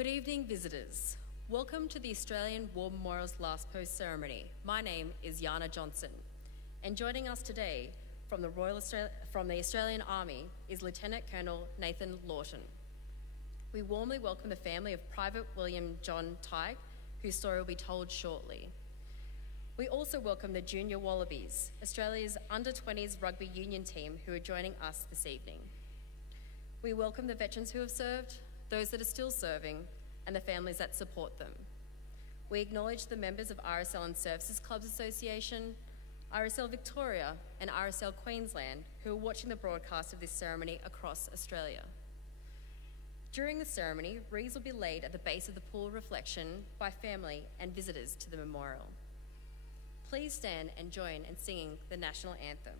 Good evening, visitors. Welcome to the Australian War Memorial's Last Post ceremony. My name is Yana Johnson, and joining us today from the Australian Army is Lieutenant Colonel Nathan Lawton. We warmly welcome the family of Private William John Tighe, whose story will be told shortly. We also welcome the Junior Wallabies, Australia's under-20s rugby union team, who are joining us this evening. We welcome the veterans who have served, those that are still serving, and the families that support them. We acknowledge the members of RSL and Services Clubs Association, RSL Victoria, and RSL Queensland, who are watching the broadcast of this ceremony across Australia. During the ceremony, wreaths will be laid at the base of the pool of reflection by family and visitors to the memorial. Please stand and join in singing the national anthem.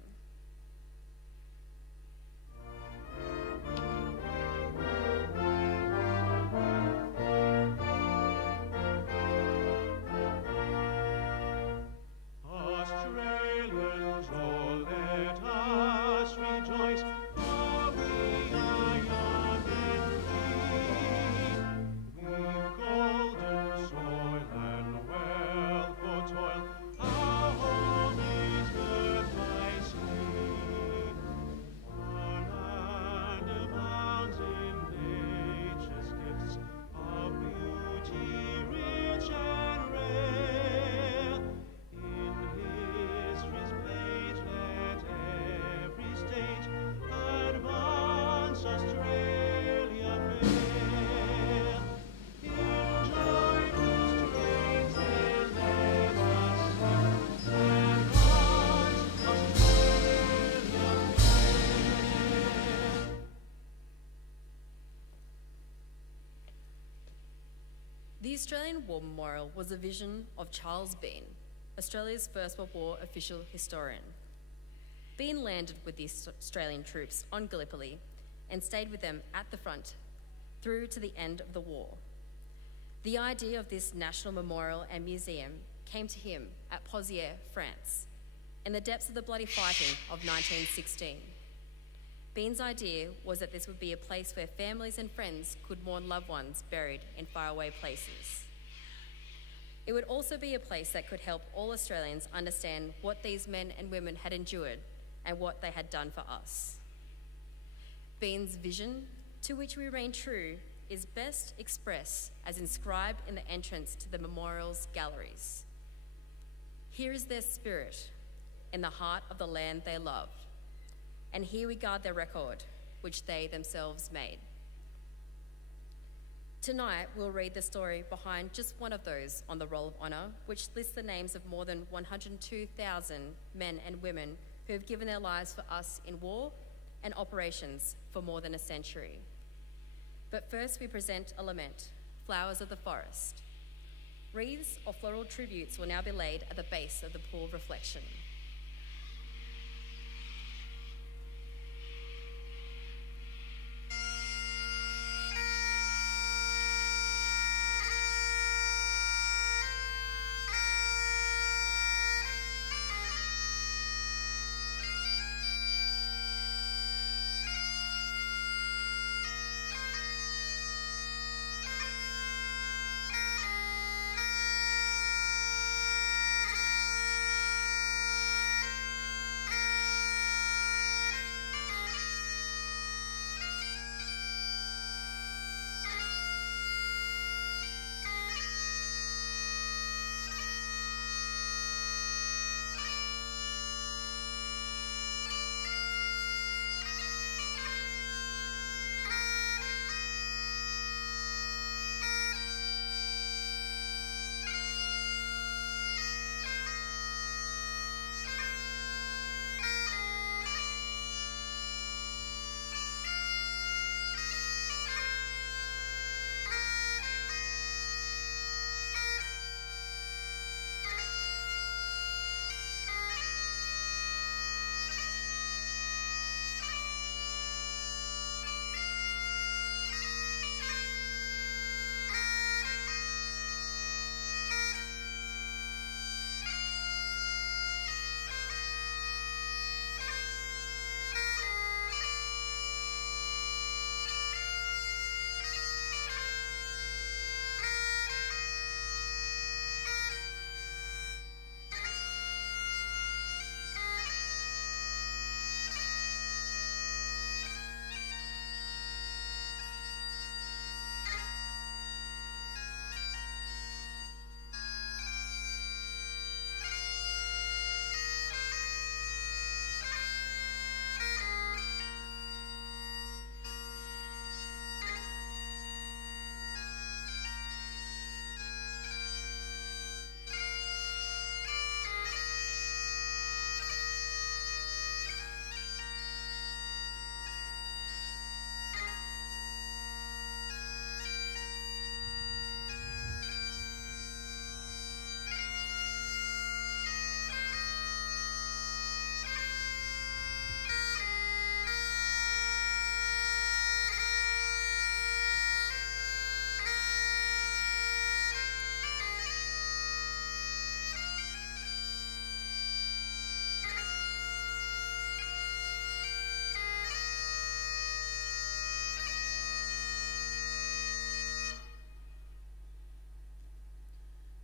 The Australian War Memorial was a vision of Charles Bean, Australia's First World War official historian. Bean landed with the Australian troops on Gallipoli and stayed with them at the front through to the end of the war. The idea of this national memorial and museum came to him at Pozières, France, in the depths of the bloody fighting of 1916. Bean's idea was that this would be a place where families and friends could mourn loved ones buried in faraway places. It would also be a place that could help all Australians understand what these men and women had endured and what they had done for us. Bean's vision, to which we remain true, is best expressed as inscribed in the entrance to the memorial's galleries. Here is their spirit, in the heart of the land they loved. And here we guard their record, which they themselves made. Tonight, we'll read the story behind just one of those on the Roll of Honour, which lists the names of more than 102,000 men and women who have given their lives for us in war and operations for more than a century. But first, we present a lament, Flowers of the Forest. Wreaths or floral tributes will now be laid at the base of the pool of reflection.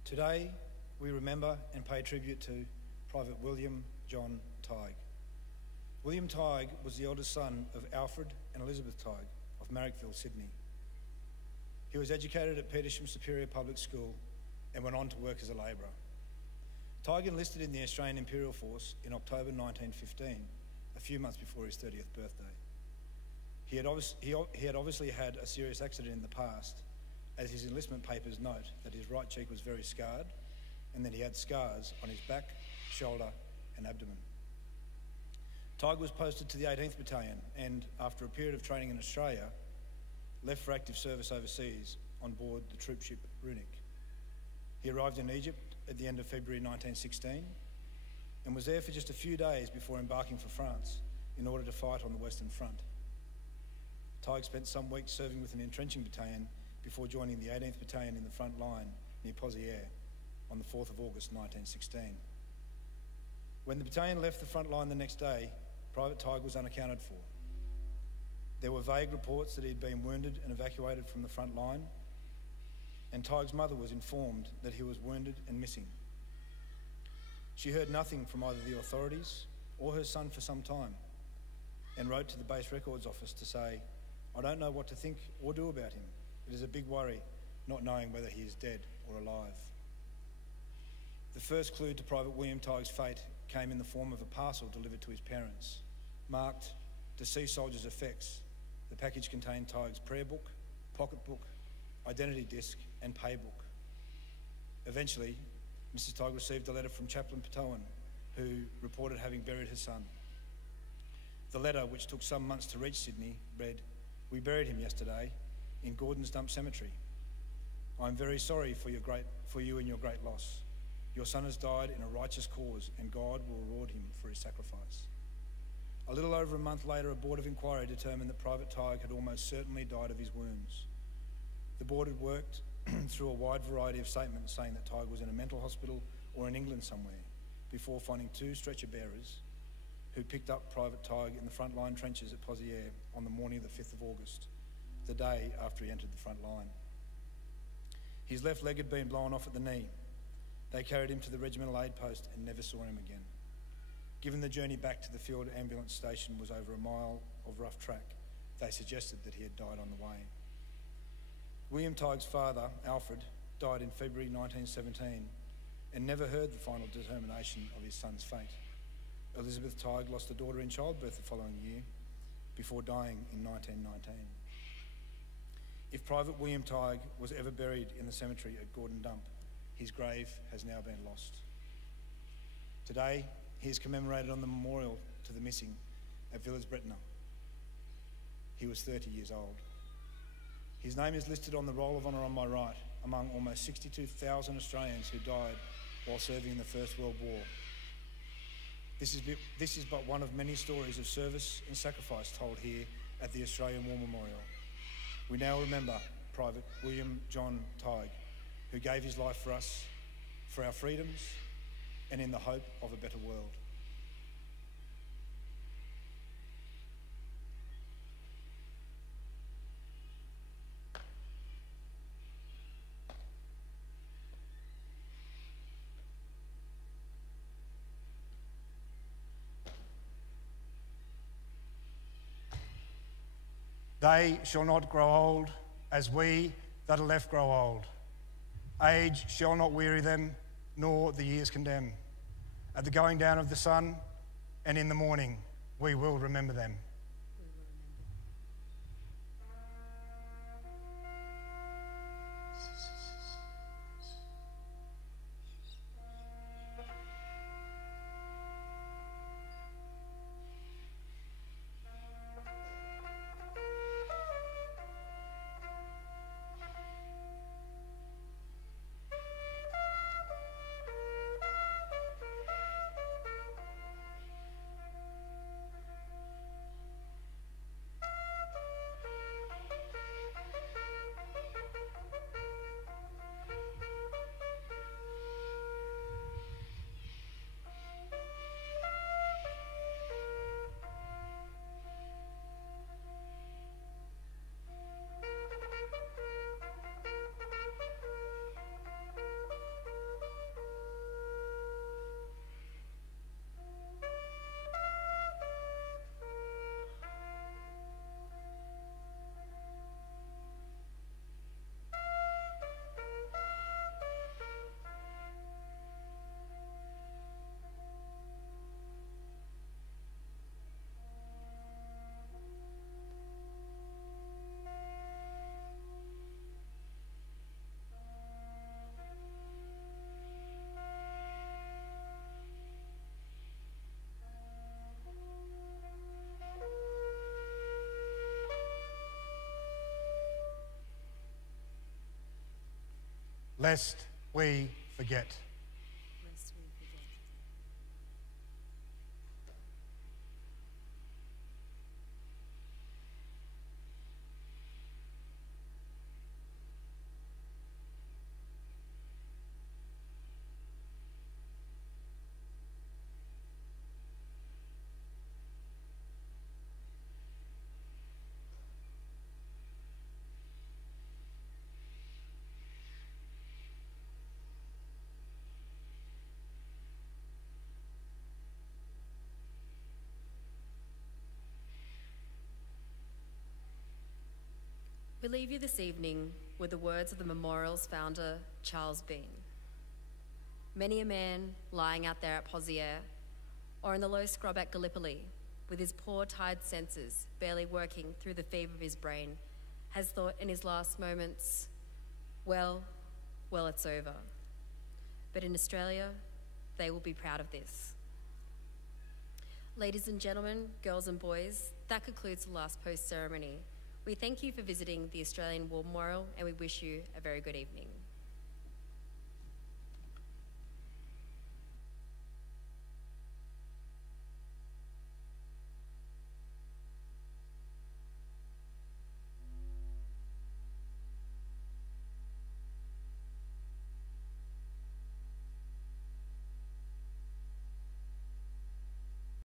Today, we remember and pay tribute to Private William John Tighe. William Tighe was the eldest son of Alfred and Elizabeth Tighe of Marrickville, Sydney. He was educated at Petersham Superior Public School and went on to work as a labourer. Tighe enlisted in the Australian Imperial Force in October 1915, a few months before his 30th birthday. He had obviously had a serious accident in the past, as his enlistment papers note that his right cheek was very scarred and that he had scars on his back, shoulder and abdomen. Tighe was posted to the 18th Battalion and, after a period of training in Australia, left for active service overseas on board the troop ship Runic. He arrived in Egypt at the end of February 1916 and was there for just a few days before embarking for France in order to fight on the Western Front. Tighe spent some weeks serving with an entrenching battalion before joining the 18th Battalion in the front line near Pozières on the 4th of August 1916. When the battalion left the front line the next day, Private Tighe was unaccounted for. There were vague reports that he had been wounded and evacuated from the front line, and Tighe's mother was informed that he was wounded and missing. She heard nothing from either the authorities or her son for some time and wrote to the base records office to say, "I don't know what to think or do about him. It is a big worry not knowing whether he is dead or alive." The first clue to Private William Tighe's fate came in the form of a parcel delivered to his parents, marked "Deceased Soldier's Effects." The package contained Tighe's prayer book, pocketbook, identity disc and pay book. Eventually, Mrs. Tighe received a letter from Chaplain Patoan, who reported having buried her son. The letter, which took some months to reach Sydney, read, "We buried him yesterday in Gordon's Dump Cemetery. I am very sorry for you and your great loss. Your son has died in a righteous cause and God will reward him for his sacrifice." A little over a month later, a board of inquiry determined that Private Tighe had almost certainly died of his wounds. The board had worked through a wide variety of statements saying that Tighe was in a mental hospital or in England somewhere, before finding two stretcher bearers who picked up Private Tighe in the front line trenches at Pozières on the morning of the 5th of August, the day after he entered the front line. His left leg had been blown off at the knee. They carried him to the regimental aid post and never saw him again. Given the journey back to the field ambulance station was over a mile of rough track, they suggested that he had died on the way. William Tighe's father, Alfred, died in February 1917 and never heard the final determination of his son's fate. Elizabeth Tighe lost a daughter in childbirth the following year before dying in 1919. If Private William Tighe was ever buried in the cemetery at Gordon Dump, his grave has now been lost. Today, he is commemorated on the memorial to the missing at Villers Brettoneux. He was 30 years old. His name is listed on the Roll of Honour on my right among almost 62,000 Australians who died while serving in the First World War. This is but one of many stories of service and sacrifice told here at the Australian War Memorial. We now remember Private William John Tighe, who gave his life for us, for our freedoms, and in the hope of a better world. They shall not grow old as we that are left grow old. Age shall not weary them, nor the years condemn. At the going down of the sun and in the morning, we will remember them. lest we forget. Lest we forget. We leave you this evening with the words of the memorial's founder, Charles Bean. Many a man lying out there at Poziere or in the low scrub at Gallipoli, with his poor tired senses barely working through the fever of his brain, has thought in his last moments, well, it's over. But in Australia, they will be proud of this. Ladies and gentlemen, girls and boys, that concludes the last post ceremony. We thank you for visiting the Australian War Memorial and we wish you a very good evening.